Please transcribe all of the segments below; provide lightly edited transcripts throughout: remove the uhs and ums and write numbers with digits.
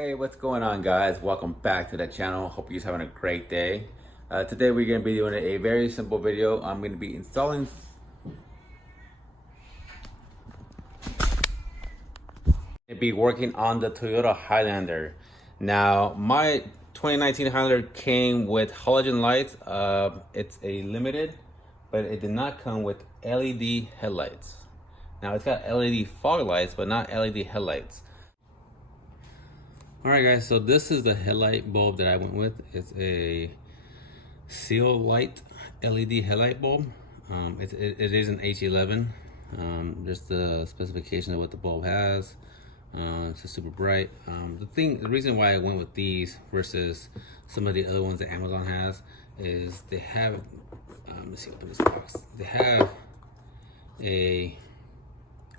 Hey, what's going on, guys? Welcome back to the channel. Hope you're having a great day. Today we're going to be doing a very simple video. I'm going to be working on the Toyota Highlander. Now, my 2019 Highlander came with halogen lights. It's a limited, but it did not come with LED headlights. Now, it's got LED fog lights, but not LED headlights. Alright guys, so this is the headlight bulb that I went with. It's a seal light LED headlight bulb. It is an H11. Just the specification of what the bulb has. It's super bright. The reason why I went with these versus some of the other ones that Amazon has is they have, let's see, open this box. They have a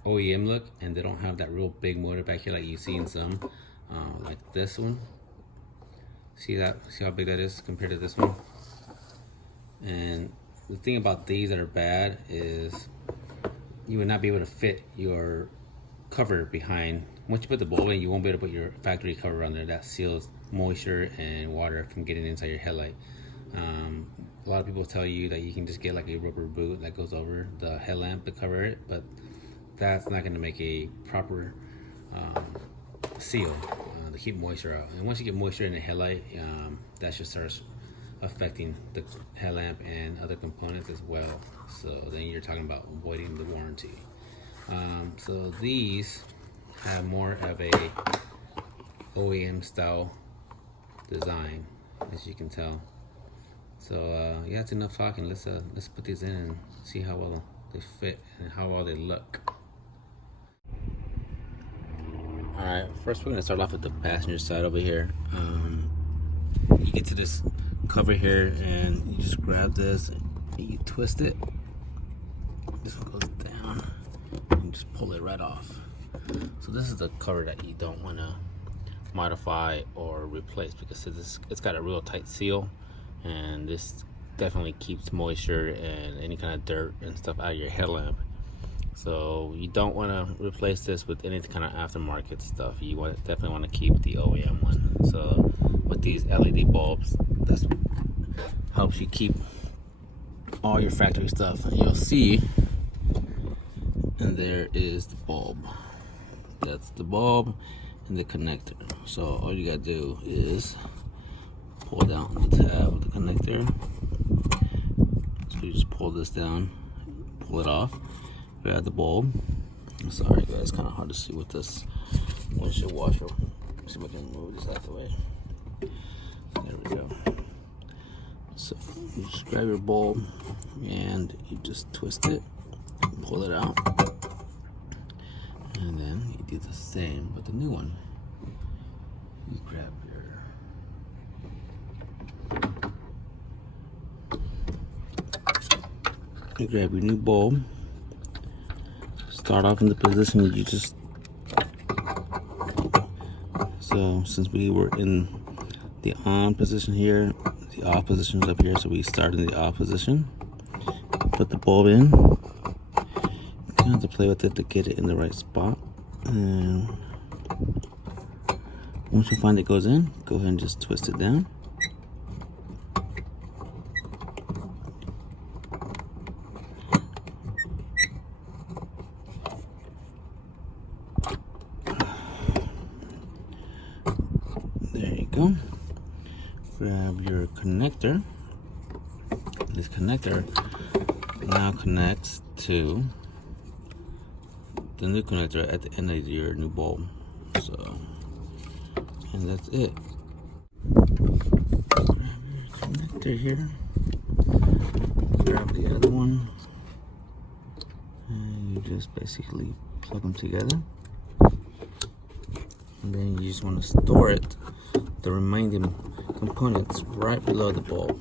OEM look and they don't have that real big motor back here like you see in some. Like this one. See that? See how big that is compared to this one? And the thing about these that are bad is you would not be able to fit your cover behind. Once you put the bulb in, you won't be able to put your factory cover on there that seals moisture and water from getting inside your headlight. A lot of people tell you that you can just get like a rubber boot that goes over the headlamp to cover it, but that's not going to make a proper seal to keep moisture out. And once you get moisture in the headlight, that just starts affecting the headlamp and other components as well. So then you're talking about voiding the warranty. So these have more of a OEM style design, as you can tell. So yeah, that's enough talking. Let's put these in and see how well they fit and how well they look. Alright, first we're going to start off with the passenger side over here. You get to this cover here and you just grab this and you twist it. This one goes down and you just pull it right off. So this is the cover that you don't want to modify or replace because it's got a real tight seal, and this definitely keeps moisture and any kind of dirt and stuff out of your headlamp. So you don't want to replace this with any kind of aftermarket stuff. You definitely want to keep the OEM one. So with these LED bulbs, this helps you keep all your factory stuff. And you'll see, and there is the bulb. That's the bulb and the connector. So all you gotta do is pull down the tab of the connector. So you just pull this down, pull it off. Grab the bulb. I'm sorry guys, it's kind of hard to see with this windshield washer. Let's see if I can move this out of the way. There we go. So you just grab your bulb and you just twist it, pull it out, and then you do the same with the new one. You grab your new bulb. Start off in the position that you just. So since we were in the on position here, the off position is up here, so we start in the off position. Put the bulb in. You have to play with it to get it in the right spot. And once you find it goes in, go ahead and just twist it down. Go. Grab your connector. This connector now connects to the new connector at the end of your new bulb. So, and that's it. Grab your connector here. Grab the other one, and you just basically plug them together. And then you just want to store it, the remaining components, right below the bulb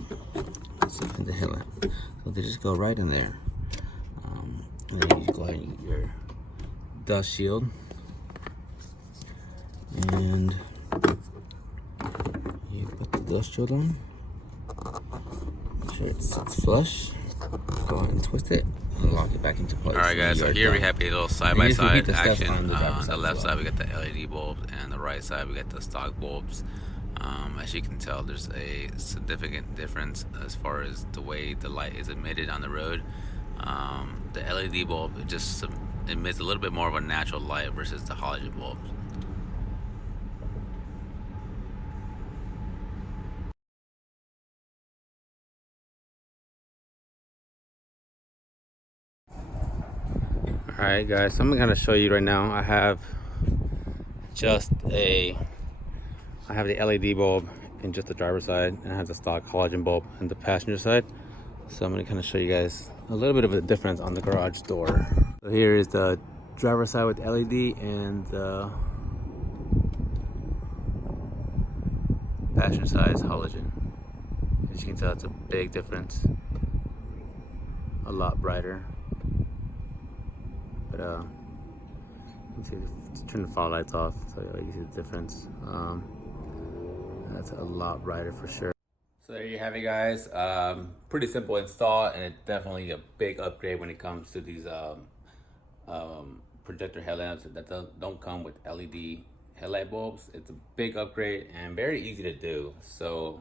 in the headlamp. So they just go right in there. And then you just go ahead and get your dust shield, and you put the dust shield on. Make sure it sits flush. Go ahead and twist it, and lock it back into place. Alright guys, so here we have a little side-by-side action. on The left side we got the LED bulbs, and the right side we got the stock bulbs. As you can tell, there's a significant difference as far as the way the light is emitted on the road. The LED bulb, it just emits a little bit more of a natural light versus the halogen bulbs. Alright guys, so I'm gonna show you right now. I have the LED bulb in just the driver's side, and it has a stock halogen bulb in the passenger side. So I'm gonna kind of show you guys a little bit of a difference on the garage door. So here is the driver's side with LED and the passenger side is halogen. As you can tell, it's a big difference. A lot brighter. But you can see, turn the fog lights off so you can see the difference. That's a lot brighter for sure. So there you have it, guys. Pretty simple install, and it's definitely a big upgrade when it comes to these projector headlamps that don't come with LED headlight bulbs. It's a big upgrade and very easy to do. So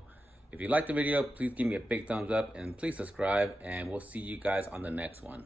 if you like the video, please give me a big thumbs up and please subscribe, and we'll see you guys on the next one.